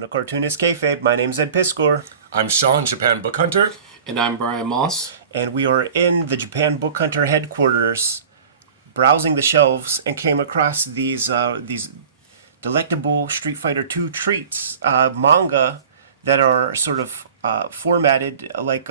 welcome to Cartoonist Kayfabe. My name's Ed Piscor. I'm Sean, Japan Book Hunter. And I'm Brian Moss. And we are in the Japan Book Hunter headquarters, browsing the shelves, and came across these delectable Street Fighter II treats, manga that are sort of formatted like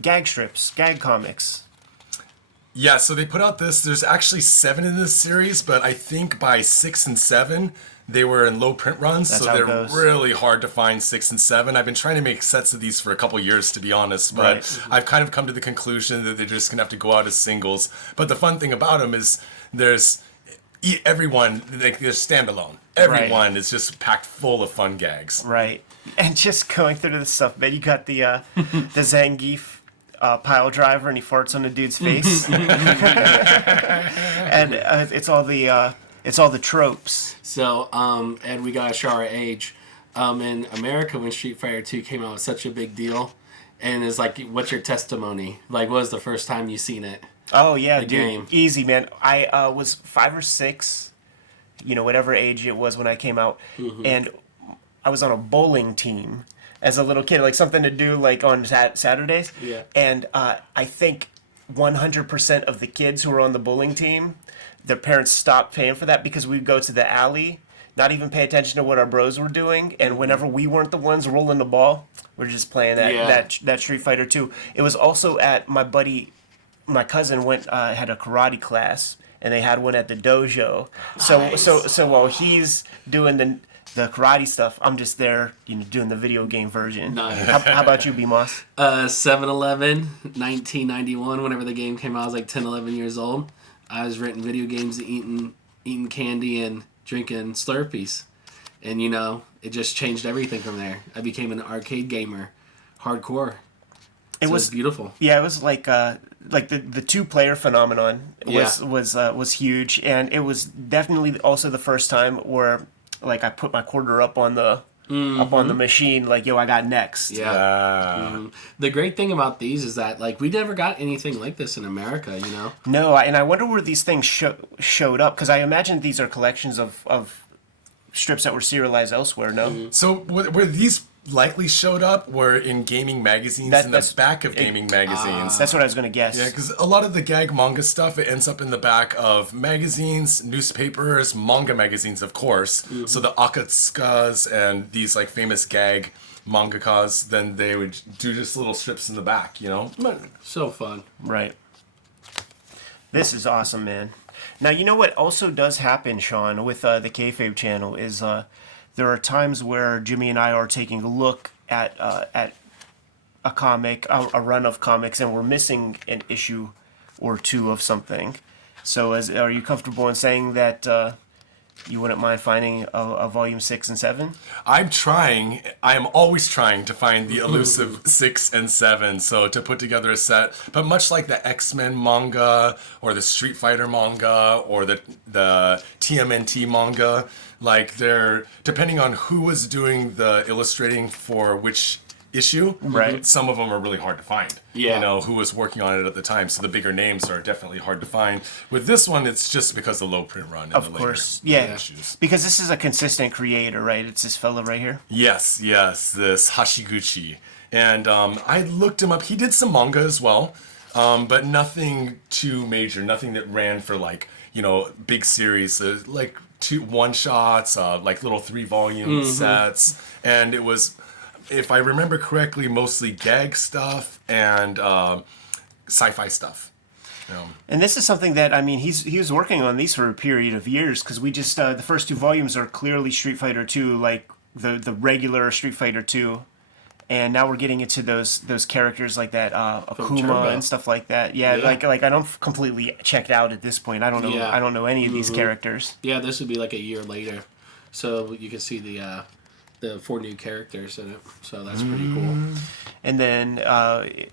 gag strips, gag comics. Yeah, so they put out this. There's actually 7 in this series, but I think by 6 and 7, they were in low print runs, That's so how it they're goes. really hard to find 6 and 7. I've been trying to make sets of these for a couple years, to be honest, but Right. I've kind of come to the conclusion that they're just going to have to go out as singles. But the fun thing about them is there's everyone, they're standalone. Everyone is just packed full of fun gags. Right. And just going through the stuff, man, you got the Zangief pile driver, and he farts on the dude's face. And it's all the tropes. So, and we gotta show our age. In America, when Street Fighter 2 came out, it was such a big deal. And it's like, what's your testimony? Like, what was the first time you seen it? Oh yeah, The dude, game. easy, man. I was 5 or 6, whatever age it was when I came out, and I was on a bowling team as a little kid, like something to do like on Saturdays. Yeah. And I think 100% of the kids who were on the bowling team, their parents stopped paying for that because we'd go to the alley, not even pay attention to what our bros were doing, and whenever we weren't the ones rolling the ball, we're just playing that Street Fighter 2. It was also at my cousin had a karate class, and they had one at the dojo. So while he's doing the karate stuff, I'm just there, doing the video game version. Nice. How about you, B Moss? 7-Eleven, 1991, whenever the game came out, I was like 10, 11 years old. I was renting video games and eating candy and drinking Slurpees. And, it just changed everything from there. I became an arcade gamer, hardcore. It So was it's beautiful. Yeah, it was like the 2-player phenomenon was Yeah. was huge, and it was definitely also the first time where like I put my quarter up on the machine, like, yo, I got next. Yeah. The great thing about these is that, like, we never got anything like this in America, No, and I wonder where these things showed up, because I imagine these are collections of strips that were serialized elsewhere. No. So where these likely showed up were in gaming magazines, in the back of gaming magazines. That's what I was gonna guess. Yeah, because a lot of the gag manga stuff, it ends up in the back of magazines, newspapers, manga magazines, of course. So the Akatsukas and these like famous gag mangakas, then they would do just little strips in the back, So fun. Right. This is awesome, man. Now, you know what also does happen, Sean, with the Kayfabe channel is there are times where Jimmy and I are taking a look at a comic, a run of comics, and we're missing an issue or two of something. So are you comfortable in saying that you wouldn't mind finding a volume 6 and 7? I am always trying to find the elusive 6 and 7, so to put together a set. But much like the X-Men manga, or the Street Fighter manga, or the TMNT manga, like they're, depending on who was doing the illustrating for which issue, Right. some of them are really hard to find. Yeah. Who was working on it at the time, so the bigger names are definitely hard to find. With this one, it's just because of the low print run and Of the course, later yeah. issues. Because this is a consistent creator, right? It's this fella right here. Yes, this Hashiguchi. And I looked him up. He did some manga as well, but nothing too major, nothing that ran for big series, like 2 one-shots, like little 3-volume sets. And it was, if I remember correctly, mostly gag stuff and sci-fi stuff. And this is something that, I mean, he was working on these for a period of years, because we just, the first 2 volumes are clearly Street Fighter 2, like the regular Street Fighter 2. And now we're getting into those characters like that, Akuma Turbo. and stuff like that. Yeah, Yeah. like I'm completely checked out at this point. I don't know. Yeah. I don't know any of these characters. Yeah, this would be like a year later. So you can see the 4 new characters in it. So that's pretty cool. And then,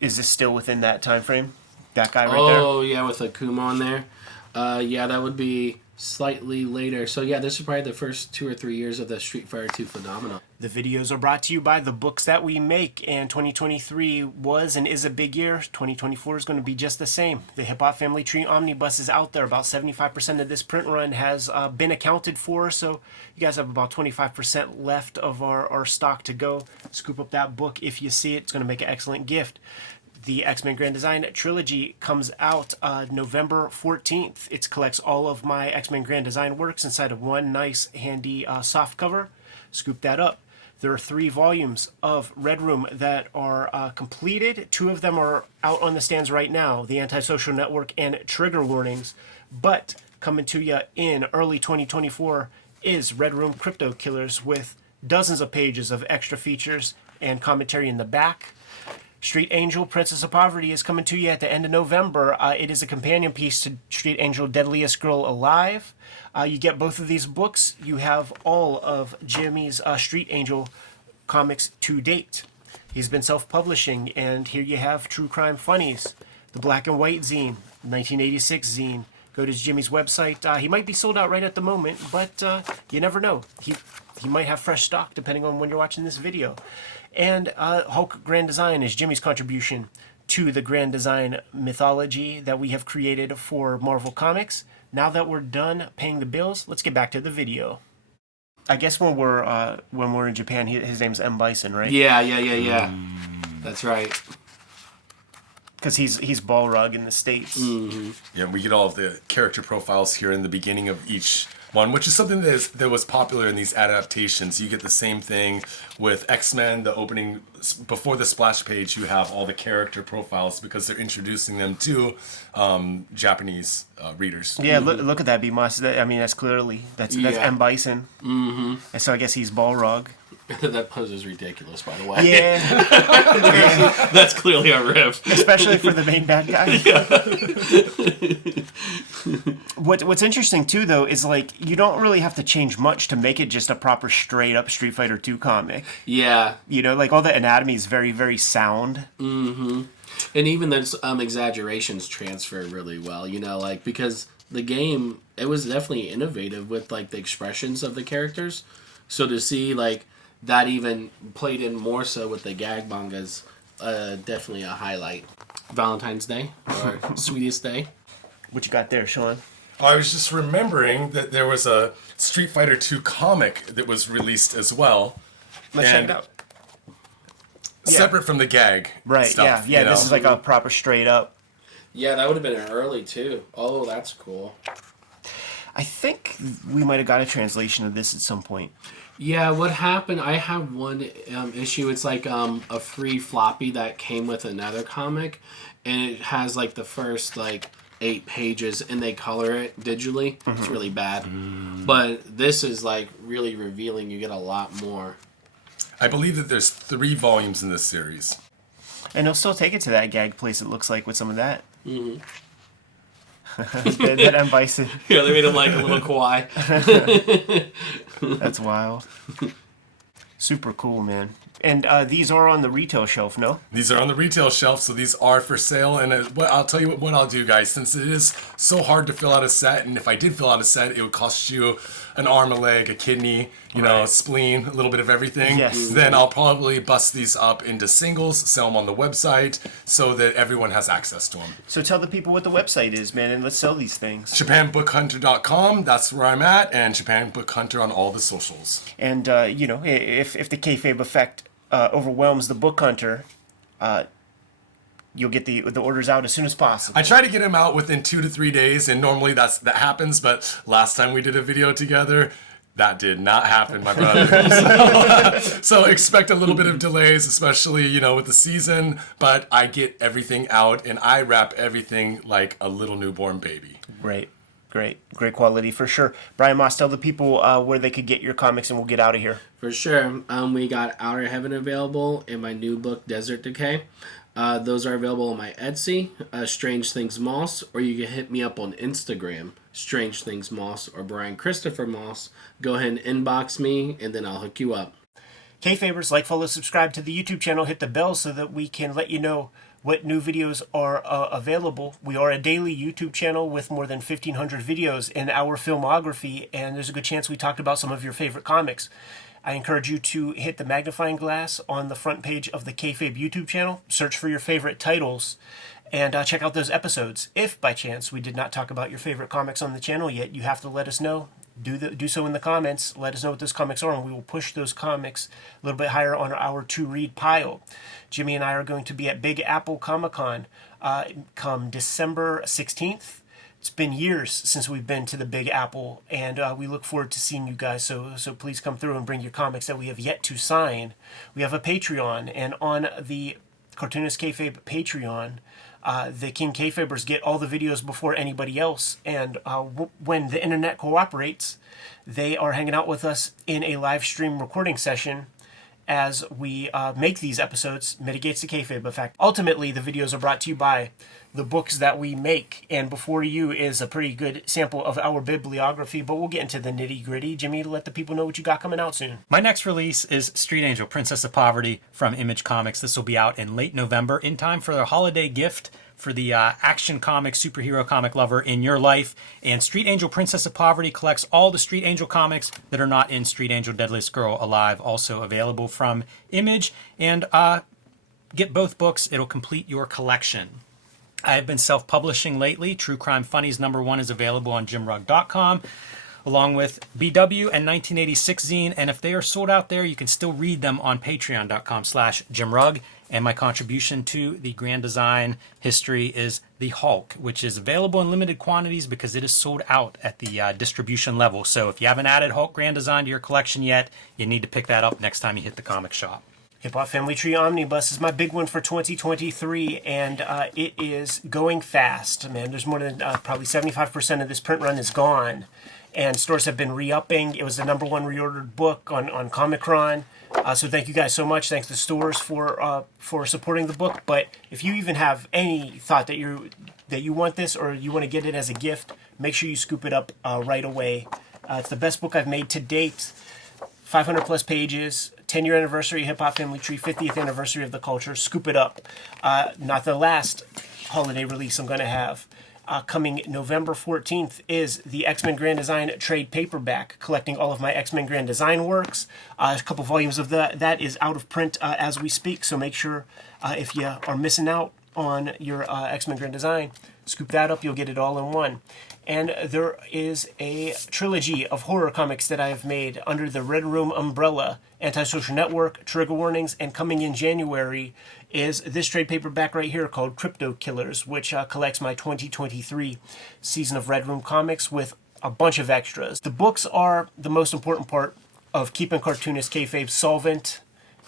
is this still within that time frame? That guy right Oh, yeah, with Akuma on there. Yeah, that would be slightly later. So yeah, this is probably the first 2 or 3 years of the Street Fighter 2 phenomenon. The videos are brought to you by the books that we make, and 2023 was and is a big year. 2024 is going to be just the same. The Hip Hop Family Tree Omnibus is out there. About 75% of this print run has been accounted for, so you guys have about 25% left of our stock to go. Scoop up that book if you see it. It's going to make an excellent gift. The X-Men Grand Design Trilogy comes out November 14th. It collects all of my X-Men Grand Design works inside of one nice, handy soft cover. Scoop that up. There are 3 volumes of Red Room that are completed. 2 of them are out on the stands right now, The Antisocial Network and Trigger Warnings. But coming to you in early 2024 is Red Room Crypto Killers with dozens of pages of extra features and commentary in the back. Street Angel, Princess of Poverty is coming to you at the end of November. It is a companion piece to Street Angel, Deadliest Girl Alive. You get both of these books. You have all of Jimmy's Street Angel comics to date. He's been self-publishing, and here you have True Crime Funnies, the Black and White zine, 1986 zine. Go to Jimmy's website. He might be sold out right at the moment, but you never know. He might have fresh stock depending on when you're watching this video. And Hulk Grand Design is Jimmy's contribution to the Grand Design mythology that we have created for Marvel Comics. Now that we're done paying the bills, let's get back to the video. I guess when we're in Japan, his name's M. Bison, right? Yeah. That's right. Because he's Balrog in the States. Mm-hmm. Yeah, we get all of the character profiles here in the beginning of each one, which is something that was popular in these adaptations. You get the same thing with X-Men, the opening, before the splash page, you have all the character profiles because they're introducing them to Japanese readers. Yeah, look at that, B-Moss. That's clearly, that's M. Bison. Mm-hmm. And so I guess he's Balrog. That pose is ridiculous, by the way. Yeah. That's clearly a riff. Especially for the main bad guy. What's interesting, too, though, is, like, you don't really have to change much to make it just a proper straight-up Street Fighter 2 comic. Yeah. You know, like, all the anatomy is very, very sound. Mm-hmm. And even those exaggerations transfer really well, like, because the game, it was definitely innovative with, like, the expressions of the characters. So to see, like, that even played in more so with the gag mangas, definitely a highlight. Valentine's Day, or Sweetest Day. What you got there, Sean? I was just remembering that there was a Street Fighter 2 comic that was released as well. Let's check it out. Separate from the gag stuff. Yeah, this is like a proper straight up. Yeah, that would have been early, too. Oh, that's cool. I think we might have got a translation of this at some point. Yeah, what happened, I have one issue. It's like a free floppy that came with another comic, and it has like the first like 8 pages, and they color it digitally. Mm-hmm. It's really bad. But this is like really revealing. You get a lot more. I believe that there's 3 volumes in this series. And they'll still take it to that gag place, it looks like, with some of that. Mm-hmm. that M. Bison. Yeah, they made him like a little kawaii. That's wild. Super cool, man. And these are on the retail shelf, no? These are on the retail shelf, so these are for sale. And I'll tell you what I'll do, guys. Since it is so hard to fill out a set, and if I did fill out a set, it would cost you an arm, a leg, a kidney, a spleen, a little bit of everything. Yes. Then I'll probably bust these up into singles, sell them on the website, so that everyone has access to them. So tell the people what the website is, man, and let's sell these things. JapanBookHunter.com, that's where I'm at, and Japan Book Hunter on all the socials. And, if the kayfabe effect overwhelms the book hunter, you'll get the orders out as soon as possible. I try to get them out within 2 to 3 days, and normally that happens, but last time we did a video together, that did not happen, my brother. So expect a little bit of delays, especially, with the season, but I get everything out, and I wrap everything like a little newborn baby. Great quality for sure. Brian Moss, tell the people where they could get your comics, and we'll get out of here. For sure. We got Outer Heaven available in my new book, Desert Decay. Those are available on my Etsy, Strange Things Moss, or you can hit me up on Instagram, Strange Things Moss, or Brian Christopher Moss. Go ahead and inbox me, and then I'll hook you up. Kayfabers, like, follow, subscribe to the YouTube channel, hit the bell so that we can let you know what new videos are available. We are a daily YouTube channel with more than 1,500 videos in our filmography, and there's a good chance we talked about some of your favorite comics. I encourage you to hit the magnifying glass on the front page of the Kayfabe YouTube channel, search for your favorite titles, and check out those episodes. If by chance we did not talk about your favorite comics on the channel yet, you have to let us know. Do so in the comments. Let us know what those comics are, and we will push those comics a little bit higher on our to-read pile. Jimmy and I are going to be at Big Apple Comic-Con come December 16th. It's been years since we've been to the Big Apple, and we look forward to seeing you guys. So please come through and bring your comics that we have yet to sign. We have a Patreon, and on the Cartoonist Kayfabe Patreon, the King Kayfabers get all the videos before anybody else, and when the internet cooperates, they are hanging out with us in a live stream recording session as we make these episodes. Mitigates the kayfabe effect. Ultimately, the videos are brought to you by the books that we make, and before you is a pretty good sample of our bibliography, but we'll get into the nitty-gritty. Jimmy, let the people know what you got coming out soon. My next release is Street Angel, Princess of Poverty from Image Comics. This will be out in late November, in time for their holiday gift for the action comic, superhero comic lover in your life. And Street Angel, Princess of Poverty collects all the Street Angel comics that are not in Street Angel, Deadliest Girl Alive, also available from Image. And get both books. It'll complete your collection. I have been self-publishing lately. True Crime Funnies #1 is available on jimrugg.com, along with BW and 1986 zine. And if they are sold out there, you can still read them on patreon.com/jimrugg. And my contribution to the Grand Design history is the Hulk, which is available in limited quantities because it is sold out at the distribution level. So if you haven't added Hulk Grand Design to your collection yet, you need to pick that up next time you hit the comic shop. Hip Hop Family Tree Omnibus is my big one for 2023, and it is going fast, man. There's more than probably 75% of this print run is gone, and stores have been re-upping. It was the #1 reordered book on Comic-Con, so thank you guys so much. Thanks to stores for supporting the book. But if you even have any thought that you want this or you want to get it as a gift, make sure you scoop it up right away. It's the best book I've made to date. 500 plus pages, 10-year anniversary Hip Hop Family Tree, 50th anniversary of the culture. Scoop it up. Not the last holiday release I'm going to have. Coming November 14th is the X-Men Grand Design trade paperback, collecting all of my X-Men Grand Design works. A couple volumes of that is out of print as we speak, so make sure if you are missing out on your X-Men Grand Design, scoop that up. You'll get it all in one. And there is a trilogy of horror comics that I have made under the Red Room umbrella, Antisocial Network, Trigger Warnings, and coming in January is this trade paperback right here called Crypto Killers, which collects my 2023 season of Red Room comics with a bunch of extras. The books are the most important part of keeping Cartoonist Kayfabe solvent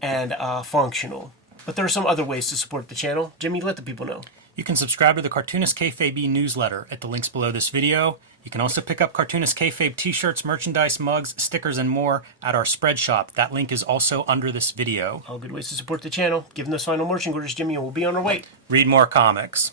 and functional. But there are some other ways to support the channel. Jimmy, let the people know. You can subscribe to the Cartoonist Kayfabe newsletter at the links below this video. You can also pick up Cartoonist Kayfabe t-shirts, merchandise, mugs, stickers, and more at our spread shop. That link is also under this video. All good ways to support the channel. Give them those final marching orders, Jimmy, and we'll be on our way. Read more comics.